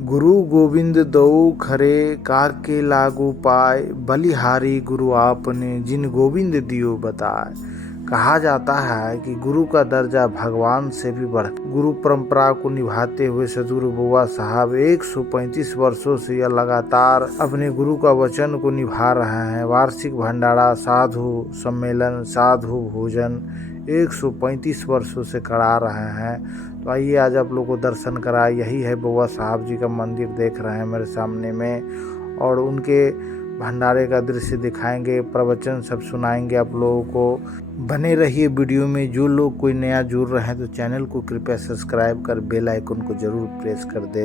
गुरु गोविंद दऊ खरे काके लागू पाए, बलिहारी गुरु आपने जिन गोविंद दियो बताए। कहा जाता है कि गुरु का दर्जा भगवान से भी बढ़। गुरु परंपरा को निभाते हुए सदगुरु बुआ साहब 135 वर्षों से यह लगातार अपने गुरु का वचन को निभा रहे हैं। वार्षिक भंडारा, साधु सम्मेलन, साधु भोजन 135 वर्षों से करा रहे हैं। तो आइए आज आप लोगों को दर्शन कराए। यही है बुआ साहब जी का मंदिर, देख रहे हैं मेरे सामने में, और उनके भंडारे का दृश्य दिखाएंगे, प्रवचन सब सुनाएंगे आप लोगों को। बने रहिए वीडियो में। जो लोग कोई नया जुड़ रहे हैं तो चैनल को कृपया सब्सक्राइब कर बेल आइकन को जरूर प्रेस कर दे।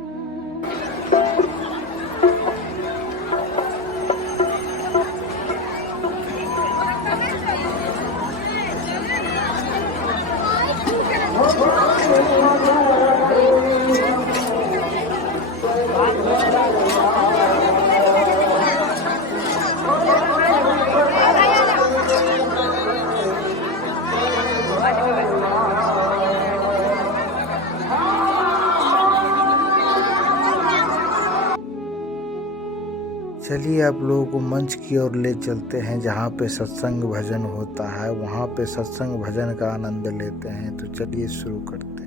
चलिए आप लोगों को मंच की ओर ले चलते हैं, जहाँ पे सत्संग भजन होता है। वहाँ पे सत्संग भजन का आनंद लेते हैं। तो चलिए शुरू करते हैं।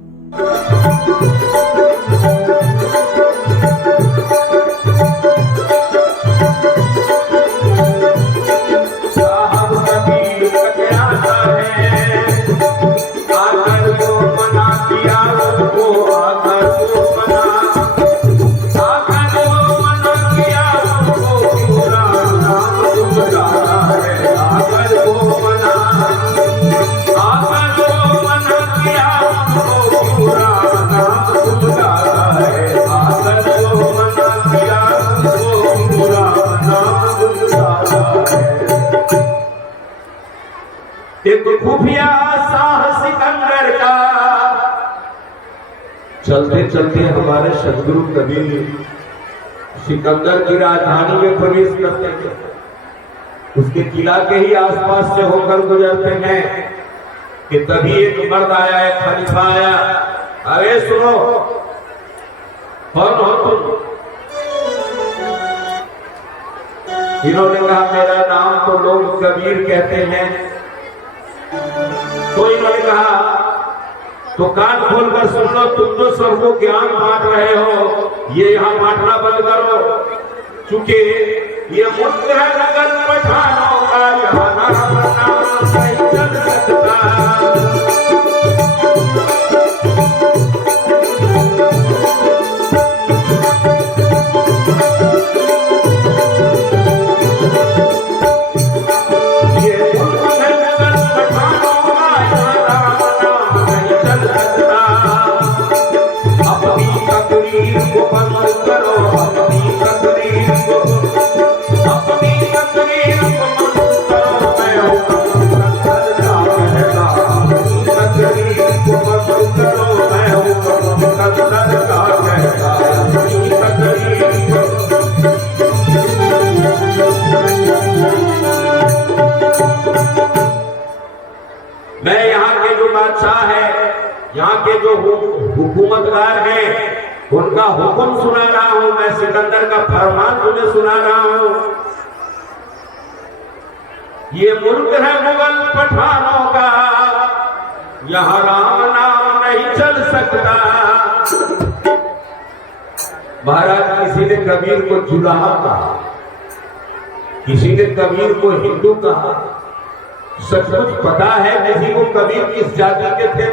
एक खुफिया साहस सिकंदर का। चलते चलते हमारे सदगुरु कबीर सिकंदर की राजधानी में प्रवेश करते थे। उसके किला के ही आसपास से होकर गुजरते हैं कि तभी एक मर्द आया, एक खलीफा आया। अरे सुनो, कौन हो तुम? इन्होंने कहा मेरा नाम तो लोग कबीर कहते हैं। तो इन्होंने कहा तो कान खोलकर सुन लो, तुम तो सबको ज्ञान बांट रहे हो, ये यहाँ बांटना बंद करो, चूंकि ये मुल्क है नगर पठानों का, यहाँ नाम नहीं चल सकता। मैं यहाँ के जो बादशाह है, यहाँ के जो हुकूमतदार हैं, उनका हुक्म सुना रहा हूं। मैं सिकंदर का फरमान तुम्हें सुना रहा हूं। ये मुल्क है मुगल पठानों का, यहाँ राम नाम नहीं चल सकता। महाराज, किसी ने कबीर को जुलाहा कहा, किसी ने कबीर को हिंदू कहा। सचमुच पता है किसी को कबीर किस जाति के थे?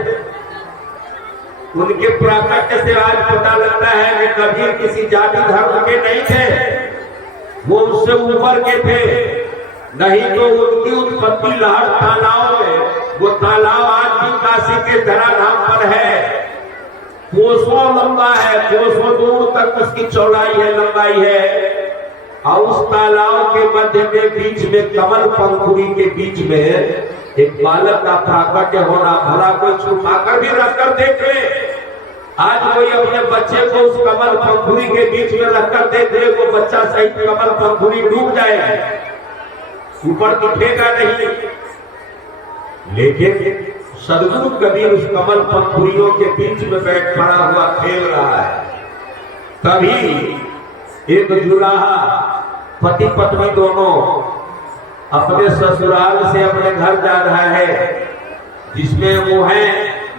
उनके प्राकट्य से आज पता लगता है कि कबीर किसी जाति धर्म के नहीं थे, वो उससे ऊपर के थे। नहीं तो उनकी उत्पत्ति लाहौर तालाब में, वो तालाब आज भी काशी के धराधाम पर है। कोसों लंबा है, कोसों दूर तक उसकी चौड़ाई है, लंबाई है। और उस तालाब के मध्य में बीच में कमल पंखुड़ी के बीच में एक बालक का प्राकट्य होना, भला कोई छुपाकर भी रखकर देख ले। आज कोई अपने बच्चे को उस कमल पंखुड़ी के बीच में रखकर देख ले, वो बच्चा सही कमल पंखुड़ी डूब जाए, ऊपर दिखेगा नहीं। लेकिन सदगुरु कबीर उस कमल पंखुड़ियों के बीच में बैठ खड़ा हुआ खेल रहा है। तभी एक जुलाहा पति पत्नी दोनों अपने ससुराल से अपने घर जा रहा है, जिसमें वो है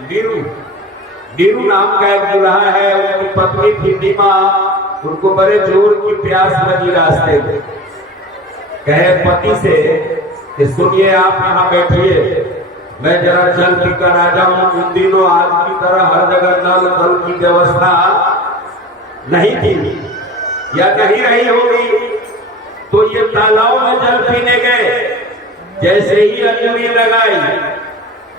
नीरू नाम का एक दुल्हा है। उनकी पत्नी थी नीमा। उनको बड़े जोर की प्यास लगी रास्ते में। कहे पति से कि सुनिए, आप यहाँ बैठिए, मैं जरा जल पीकर आ जाऊं। उन दिनों आज की तरह हर जगह नल जल की व्यवस्था नहीं थी या नहीं रही होगी। तो ये तालाब में जल पीने गए। जैसे ही अंगुली लगाई,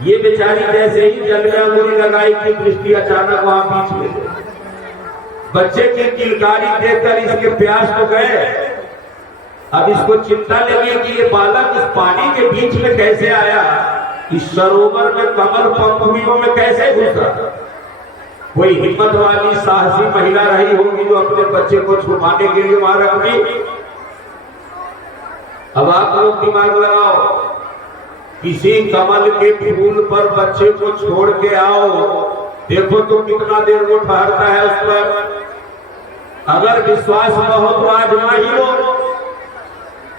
ये बेचारी जैसे ही जल में अंगुली लगाई की दृष्टि अचानक वहां बीच में बच्चे की किलकारी देखकर इसके प्यास तो गए। अब इसको चिंता लगी कि ये बालक इस पानी के बीच में कैसे आया, इस सरोवर में कमल पंखुड़ियों में कैसे घुसा। कोई हिम्मत वाली साहसी महिला रही होगी जो अपने बच्चे को छुपाने के लिए वहां रख दी। अब आप लोग दिमाग लगाओ, किसी कमल के फूल पर बच्चे को छोड़ के आओ, देखो तो कितना देर वो ठहरता है उस पर। अगर विश्वास न हो तो आजमाइए,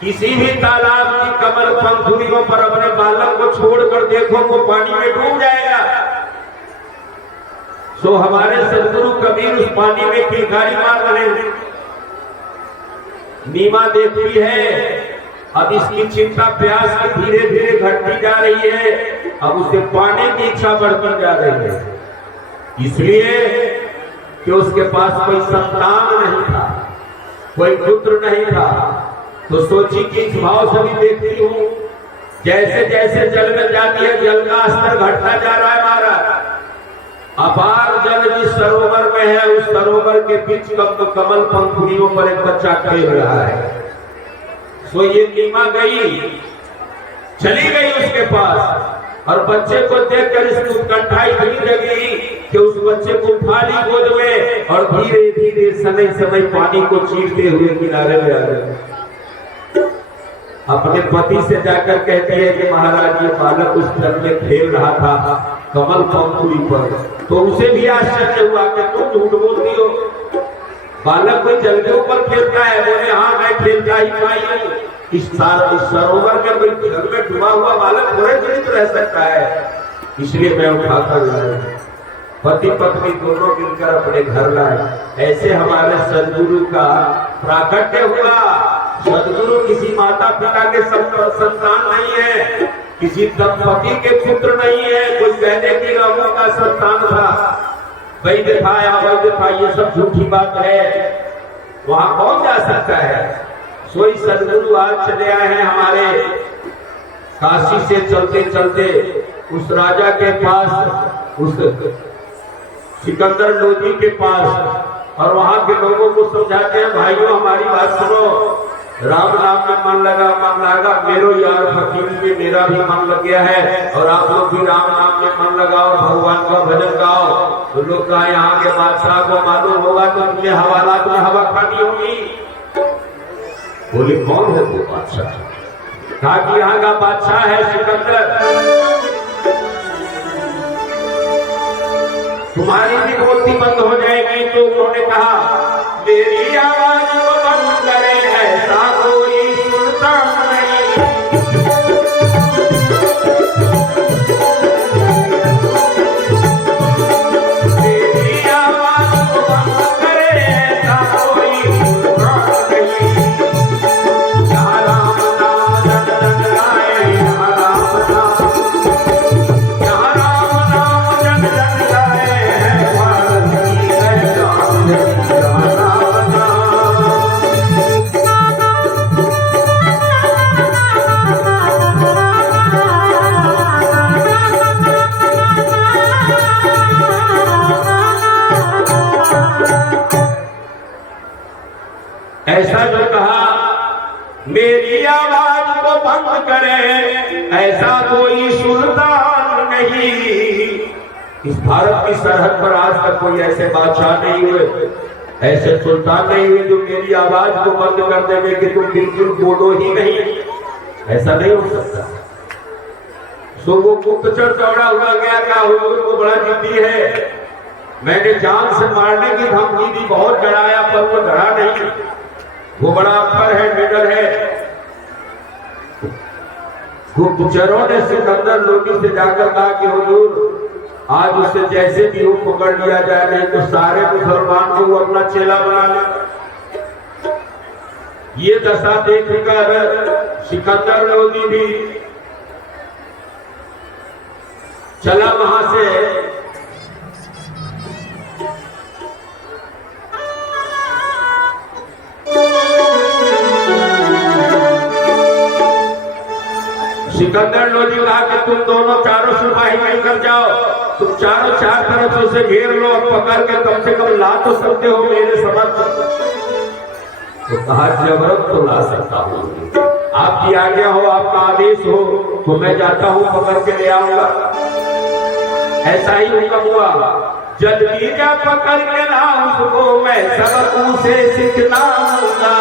किसी भी तालाब की कमल पंखुड़ियों पर अपने बालक को छोड़कर देखो वो पानी में डूब जाएगा। सो हमारे सदगुरु कबीर उस पानी में किलकारी मार रहे हैं। नीमा देखती है, अब इसकी चिंता प्यास की धीरे धीरे घटती जा रही है। अब उसे पाने की इच्छा बढ़ती जा रही है, इसलिए कि उसके पास कोई संतान नहीं था, कोई पुत्र नहीं था। तो सोची कि इस भाव से भी देखती हूँ, जैसे जैसे जल में जाती है जल का स्तर घटता जा रहा है। हमारा अपार जल जिस सरोवर में है, उस सरोवर के बीच कमल पंखुड़ियों पर एक बच्चा खेल रहा है। सो ये नीमा गई, चली गई उसके पास, और बच्चे को देखकर इसकी उत्कंठा इतनी जगी कि उस बच्चे को उठा ली गोद में और धीरे धीरे समय समय पानी को चीरते हुए किनारे में आ गए। अपने पति से जाकर कहते हैं कि महाराज, ये बालक उस जल में खेल रहा था कमल पंखुड़ी पर। तो उसे भी आश्चर्य हुआ कि तुम झूठ बोलती हो, बालक कोई जल के ऊपर खेलता है? बोले हाँ, मैं खेलता ही पाई हूँ। इस सरोवर में कोई जल में डूबा हुआ बालक थोड़े जीवित रह सकता है, इसलिए मैं उठाकर लाया। पति पत्नी दोनों मिलकर अपने घर लाए। ऐसे हमारे सदगुरु का प्राकट्य हुआ। सदगुरु किसी माता पिता के संतान नहीं है, किसी दंपति के पुत्र नहीं है, कोई कहने की रमों का संतान था। वैद्य था या वैद्य था, ये सब झूठी बात है। वहां कौन जा सकता है? सोई सदगुरु आज चले आए हैं हमारे काशी से चलते चलते उस राजा के पास, उस सिकंदर लोधी के पास, और वहां के लोगों को समझाते हैं, भाइयों हमारी बात सुनो, राम नाम में मन लगा मेरो यार फकीर में मेरा भी मन लग गया है, और आप लोग भी राम नाम में मन लगाओ, भगवान का भजन गाओ। तो लोग कहा यहाँ के बादशाह को मालूम होगा तो उनके हवालात में हवा खानी होगी। बोले कौन है वो बादशाह? कहा कि यहाँ का बादशाह है सिकंदर, तुम्हारी भी बोलती बंद हो जाएगी। तो उन्होंने कहा मेरी आवाज को बंद करे, ऐसा कोई सुनता नहीं। मेरी आवाज को बंद करे, ऐसा कोई सुनता नहीं। यहाँ राम नाम जन जन गाए, यहाँ राम नाम, यहाँ राम नाम जन जन गाए, है भारत की है राम जन राम नाम। ऐसा जो कहा मेरी आवाज को बंद करे, ऐसा कोई सुल्तान नहीं। इस भारत की सरहद पर आज तक कोई ऐसे बादशाह नहीं हुए, ऐसे सुल्तान नहीं हुए जो मेरी आवाज को बंद कर देंगे कि तुम बिल्कुल बोलो ही नहीं। ऐसा नहीं हो सकता। सो वो गुप्तचर दौड़ा हुआ गया, क्या हुजूर को बड़ा जिद्दी है, मैंने जान से मारने की धमकी दी, बहुत डराया, पर वो डरा नहीं। वो बड़ा अफसर है, निडर है। गुप्तचरों ने सिकंदर लोदी से जाकर कहा कि हुजूर, आज उसे जैसे भी हो पकड़ लिया जाए, नहीं तो सारे मुसलमान को वो अपना चेला बना ले। ये दशा देखकर सिकंदर लोदी भी चला वहां से। सिकंदर लोदी कहा कि तुम दोनों चारों सिपाही निकल जाओ, तुम चारों चार तरफ से उसे घेर लो और पकड़ के कम से कम ला तो सकते हो मेरे समक्ष। तो कहा जबरन तो ला सकता हूँ, आपकी आज्ञा हो, आपका आदेश हो तो मैं जाता हूँ, पकड़ के ले आऊंगा। ऐसा ही हुक्म हुआ। जल्दी जा पकड़ के ला उसको, मैं सबक उसे सिखलाऊंगा।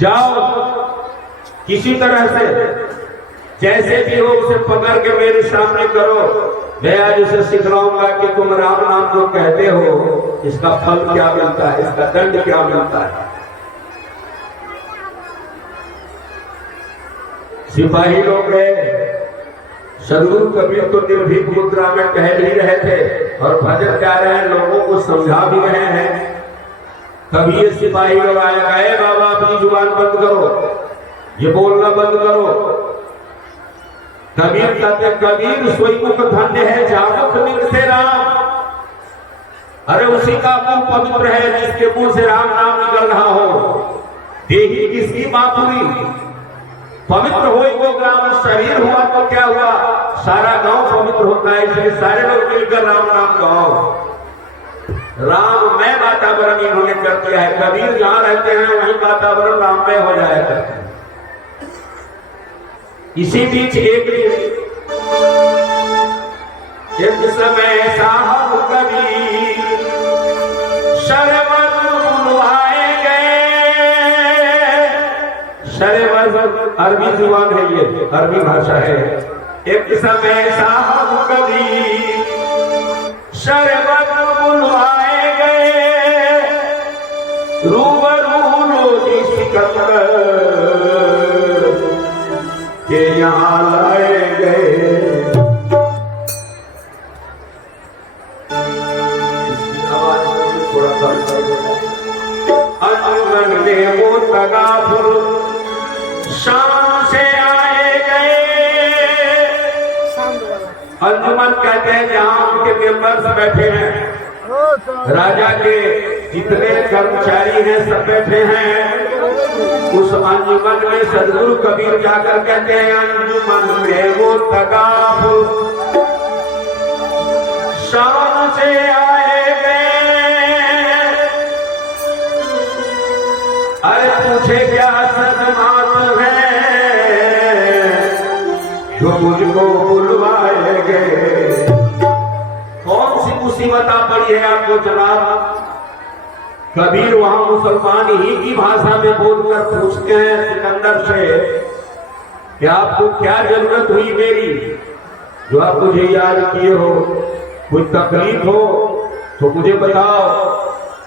जाओ किसी तरह से जैसे भी हो उसे पकड़ के मेरे सामने करो, मैं आज उसे सिखलाऊंगा कि तुम राम नाम जो कहते हो इसका फल क्या मिलता है, इसका दंड क्या मिलता है। सिपाही लोग गए। सदगुरु कबीर तो निर्भीक मुद्रा में टहल ही रहे थे और भजन गा रहे हैं, लोगों को समझा भी रहे हैं। तभी ये सिपाही लोग आए, गए बाबा अपनी जुबान बंद करो, ये बोलना बंद करो। कबीर कहते, कबीर सोई मुख धन्य है जामुख मुख से राम। अरे उसी का मुंह पवित्र है जिसके मुंह से राम नाम निकल रहा हो। देही किसकी बापुरी, पवित्र हो वो ग्राम, शरीर हुआ तो क्या हुआ, सारा गांव पवित्र होता है। इसलिए सारे लोग मिलकर राम नाम गाओ। राम में वातावरण इन्होंने कर दिया है। कबीर जहां रहते हैं वहीं वातावरण राममय हो जाएगा। इसी बीच एक समय साहब कबीर शरवत बुलवाए गए। शरवत अरबी जुबान है, ये अरबी भाषा है। एक समय साहब कबीर शरवत बुलवाए गए, रूबरू लोदी सिकंदर के यहाँ लाए गए। थोड़ा अंजुमन में वो तगाफुर शाम से आए गए। अंजुमन कहते हैं जहां उनके मेंबर्स बैठे हैं, राजा के जितने कर्मचारी हैं सब बैठे हैं। उस अंजुमन में सदगुरु कबीर जाकर कहते हैं, अंजुमन में वो तगाफुर शाम से आए गए। अरे पूछे क्या सदमात है जो मुझको बुलवाए गए। कौन सी मुसीबत आ पड़ी है आपको जनाब। कबीर वहां मुसलमान ही की भाषा में बोलकर पूछते हैं सिकंदर से कि आपको क्या जरूरत हुई मेरी, जो आप मुझे याद किए हो। कोई तकलीफ हो तो मुझे बताओ,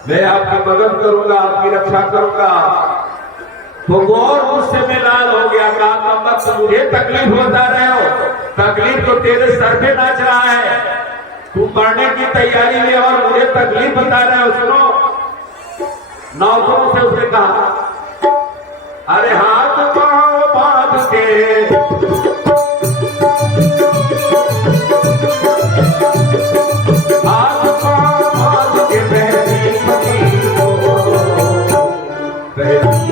मैं आपकी मदद करूंगा, आपकी रक्षा करूंगा। तो वो और मुझसे में लाल हो गया, कहा कब मुझे तकलीफ बता रहे हो, तकलीफ तो तेरे सर पे नाच रहा है, तू मरने की तैयारी में और मुझे तकलीफ बता रहे हो। सुनो, नौकरों से उसने कहा, अरे हाथ पांव बांध के हाथ पांव बांध के बहती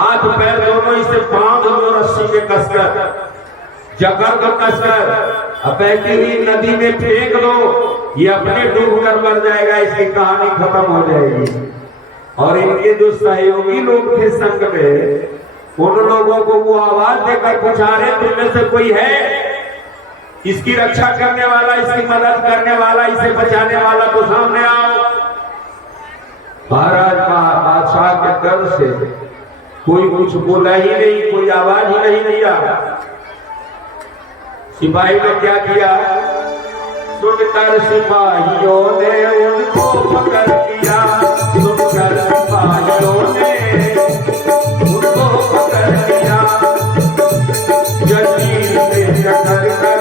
हाथ पैर दोनों इसे बांध दो रस्सी में कसकर, जकड़ दो कसकर, अब बहती हुई नदी में फेंक दो, ये अपने डूब कर मर जाएगा, इसकी कहानी खत्म हो जाएगी। और इनके जो सहयोगी लोग थे संग में, उन लोगों को वो आवाज देकर पुकारे, तुम में से कोई है इसकी रक्षा करने वाला, इसकी मदद करने वाला, इसे बचाने वाला, तो सामने आओ। महाराज बादशाह के डर से कोई कुछ बोला ही नहीं, कोई आवाज ही नहीं दिया। सिपाही ने क्या किया, सुनकर सिपाहियों ने उनको पकड़ लिया, सुनकर सिपाहियों ने उनको पकड़ लिया, जंजीर से जकड़ कर,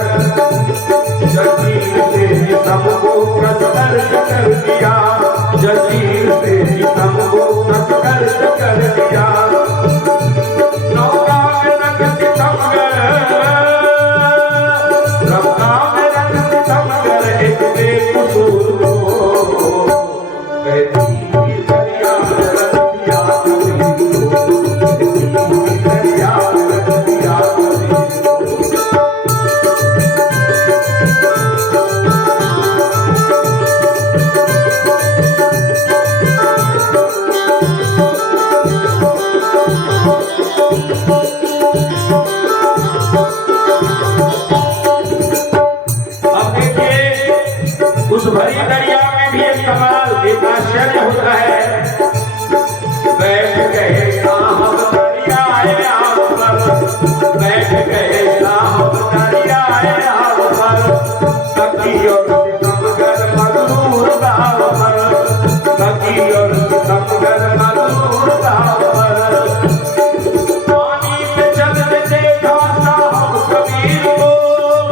जंजीर से सबको कसकर कर दिया, जंजीर से सबको कसकर कर दिया। नौका में रख सितमगर, रौका में रख सितमगर, एक बेकसूर को कहती दरिया रख दिया, दरिया रख दिया। उस भरी दरिया में भी एक कमाल, एक आश्चर्य होता है। बैठ गए साहब दरियाए आम पर, बैठ गए साहब दरियाए आम पर, सखी और सितमगर मगरूर गाँव पर, सखी और सितमगर मगरूर गाँव पर। पानी पे चलते देखा साहब कबीर को,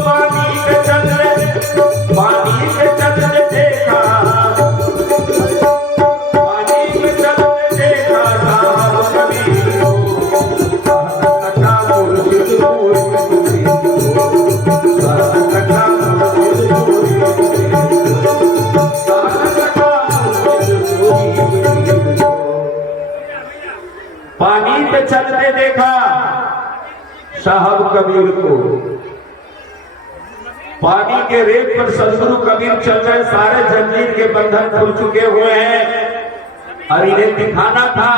पानी पे चलते, पानी पे चलते देखा, पानी पे चलते देखा साहब कबीर को, सका मुर्शिद पूरी को, सका मुर्शिद पूरी को, सका मुर्शिद पूरी को। पानी पे चलते देखा साहब कबीर को, पानी के रेत पर सदगुरु कबीर चल रहे, सारे जंजीर के बंधन खुल चुके हुए हैं। और इन्हें दिखाना था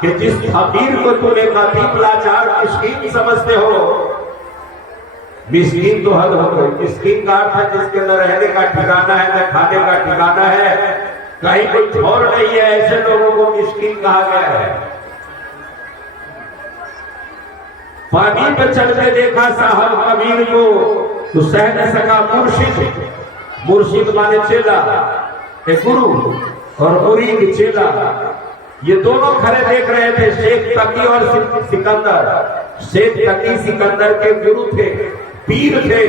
कि जिस फकीर को तूने अतीब लाचार मिस्कीन समझते हो, मिस्कीन तो हद हो गई। मिस्कीन का अर्थ है जिसके न रहने का ठिकाना है, न खाने का ठिकाना है, कहीं कोई छोर नहीं है, ऐसे लोगों को मिस्कीन कहा गया है। पानी पर चलते देखा साहब कबीर को, तो सह न सका मुर्शिद, मुर्शिद माने चेला, एक गुरु और मुरीद चेला, ये दोनों खड़े देख रहे थे। शेख तकी और सिकंदर, शेख तकी सिकंदर के गुरु थे, पीर थे,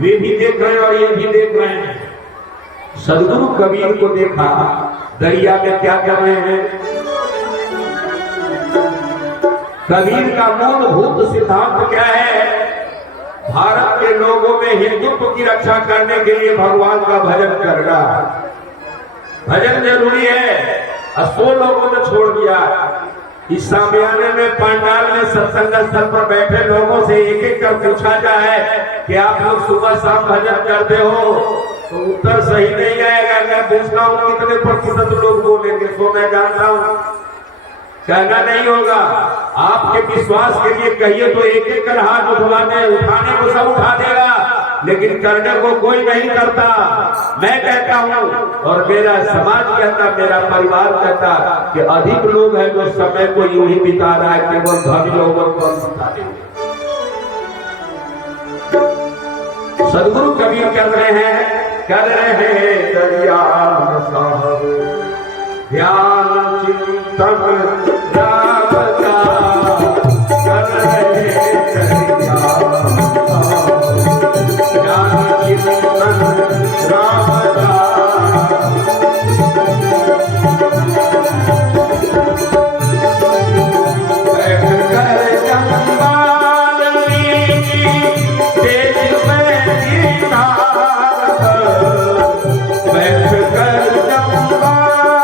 वे भी देख रहे और ये भी देख रहे हैं। सदगुरु कबीर को देखा दरिया में क्या कर रहे हैं। कबीर का मूलभूत सिद्धांत क्या है, भारत के लोगों में हिंदुत्व की रक्षा करने के लिए भगवान का भजन करना। भजन जरूरी है, 100 लोगों ने छोड़ दिया। इस सामियाने में, पंडाल में, सत्संग स्थल पर बैठे लोगों से एक एक कर पूछा जाए कि आप लोग सुबह शाम भजन करते हो, तो उत्तर सही नहीं आएगा। मैं पूछता हूँ कितने प्रतिशत लोग बोलेंगे, सो मैं जानता हूँ, कहना नहीं होगा। आपके विश्वास के लिए कहिए तो एक एक कर हाथ उठाने को सब उठा देगा, लेकिन करने को कोई नहीं करता। मैं कहता हूँ और मेरा समाज कहता, मेरा परिवार कहता कि अधिक लोग हैं जो समय को यूं ही बिता रहा है, केवल धनी लोगों को बिता देंगे। सदगुरु कबीर कर रहे हैं दरिया साहब ध्यान चिंतन राम का, कर रहे दरिया ध्यान चिंतन राम का। बैठ कर जंबाली तेज में गीता, बैठ कर जंबाली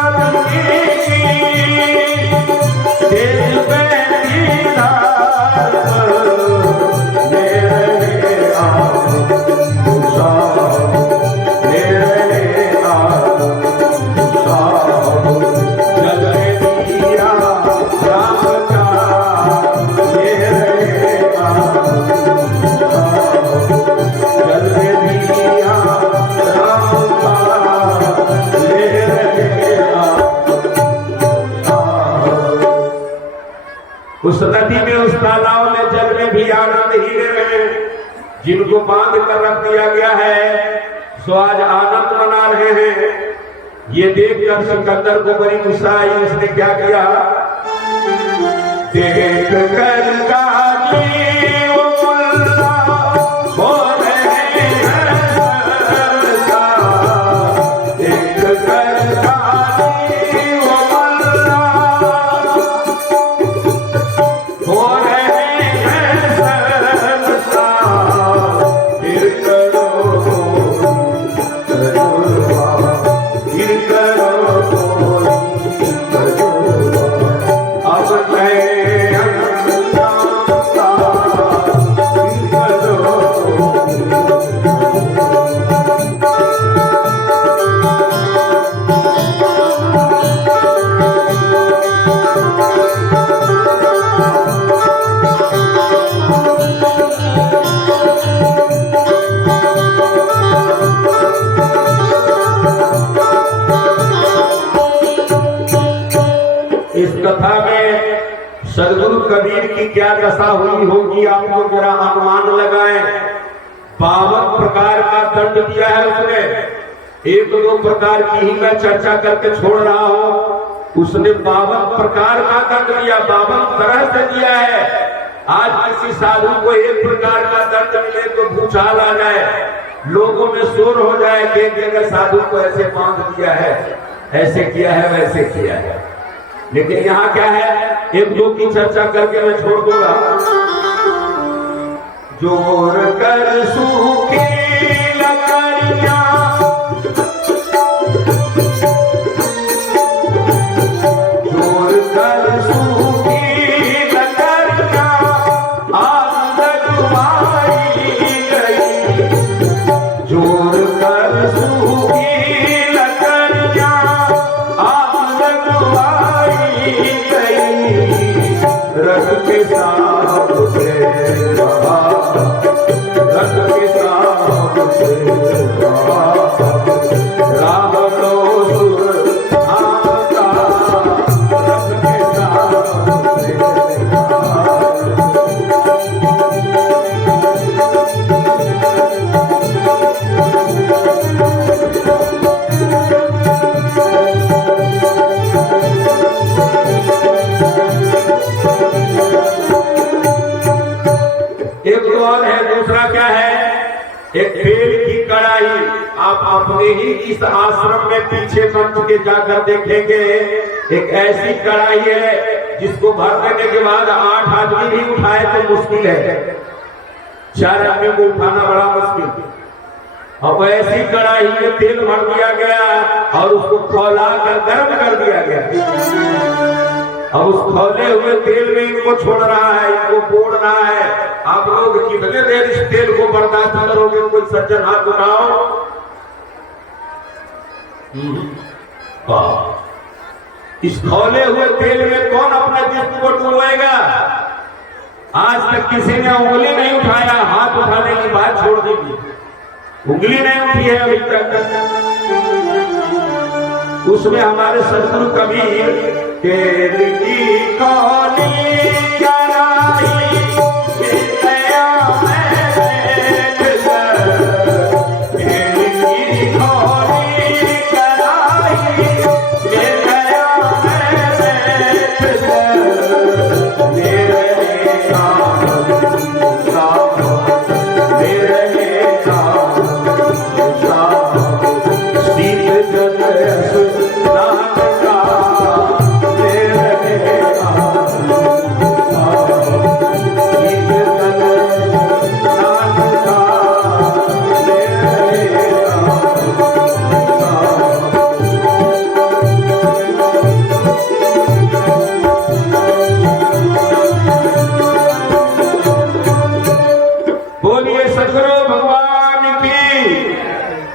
उस नदी में, उस तालाब में, जल में भी आनंद ही ले रहे हैं। जिनको बांध कर रख दिया गया है सो आज आनंद मना रहे हैं। ये देखकर सिकंदर को बड़ी गुस्सा आई। उसने क्या किया? देख कर गाली वो मुल्ला हो रहे हैं सरसा, देख कर गाली वो मुल्ला हो रहे हैं सरसा, फिर करो फिर करो अब इस कथा में सदगुरु कबीर की क्या दशा हुई होगी, आप लोग जरा अनुमान लगाएं। 52 प्रकार का दंड दिया है उसने। 1-2 प्रकार की ही मैं चर्चा करके छोड़ रहा हूं। उसने 52 प्रकार का दंड दिया, 52 तरह से दिया है। आज किसी साधु को 1 प्रकार का दंड मिले तो भूचाल आ जाए, लोगों में शोर हो जाए कि एक जगह साधु को ऐसे बांध दिया है, ऐसे किया है, वैसे किया है। लेकिन यहाँ क्या है, 1-2 की चर्चा करके मैं छोड़ दूंगा। जोर कर सूखी लकड़ियां, जोर कर सूखी लकड़ियां आग लगवाई गई, जोर कर सूखी लकड़ियां आग लगवाई गई, रख के साथ से रहा, रख के साथ से रहा, राम लो सुर आका, रख के साथ से रहा। एक तो और है, दूसरा क्या है, एक तेल की कढ़ाई। आप अपने ही इस आश्रम में पीछे मंच के जाकर देखेंगे, एक ऐसी कढ़ाई है जिसको भर देने के बाद 8 आदमी भी उठाए तो मुश्किल है, 4 आदमी को उठाना बड़ा मुश्किल। अब ऐसी कढ़ाई में तेल भर दिया गया और उसको खौला कर गर्म कर दिया गया। अब उस खौले हुए तेल में इनको छोड़ रहा है, इनको बोड़ना है। आप लोग कितने देर इस तेल को बर्दाश्त करोगे? कोई सज्जन हाथ उठाओ। इस खौले हुए तेल में कौन अपने जिस्म को डुबोएगा? आज तक किसी ने उंगली नहीं उठाया, हाथ उठाने की बात छोड़ दीजिए, उंगली नहीं उठी है अभी तक। उसमें हमारे सदगुरु कबीर तेल की कौली कराई, गया मैं देख कर, तेल की कौली कराई, गया मैं देख कर, मेरे काम मेरे काम शीत जल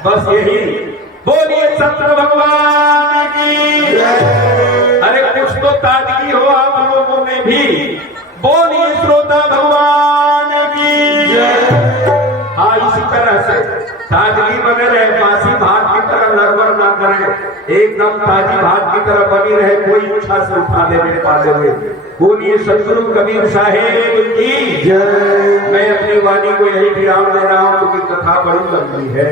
बस यही, बोलिए सत्र भगवान की। अरे कुछ तो ताजगी हो आप लोगों में भी, बोलिए श्रोता भगवान की। हाँ, इसी तरह से ताजगी बने रहे, बासी भात की तरह लड़बड़ ना करे, एकदम ताजी भात की तरह बनी रहे, कोई इच्छा से उठा लेने पाले हुए। बोलिए सतगुरु कबीर साहेब की जय। मैं अपनी वाणी को यही विराम दे रहा हूं क्योंकि कथा बड़ी लंबी है।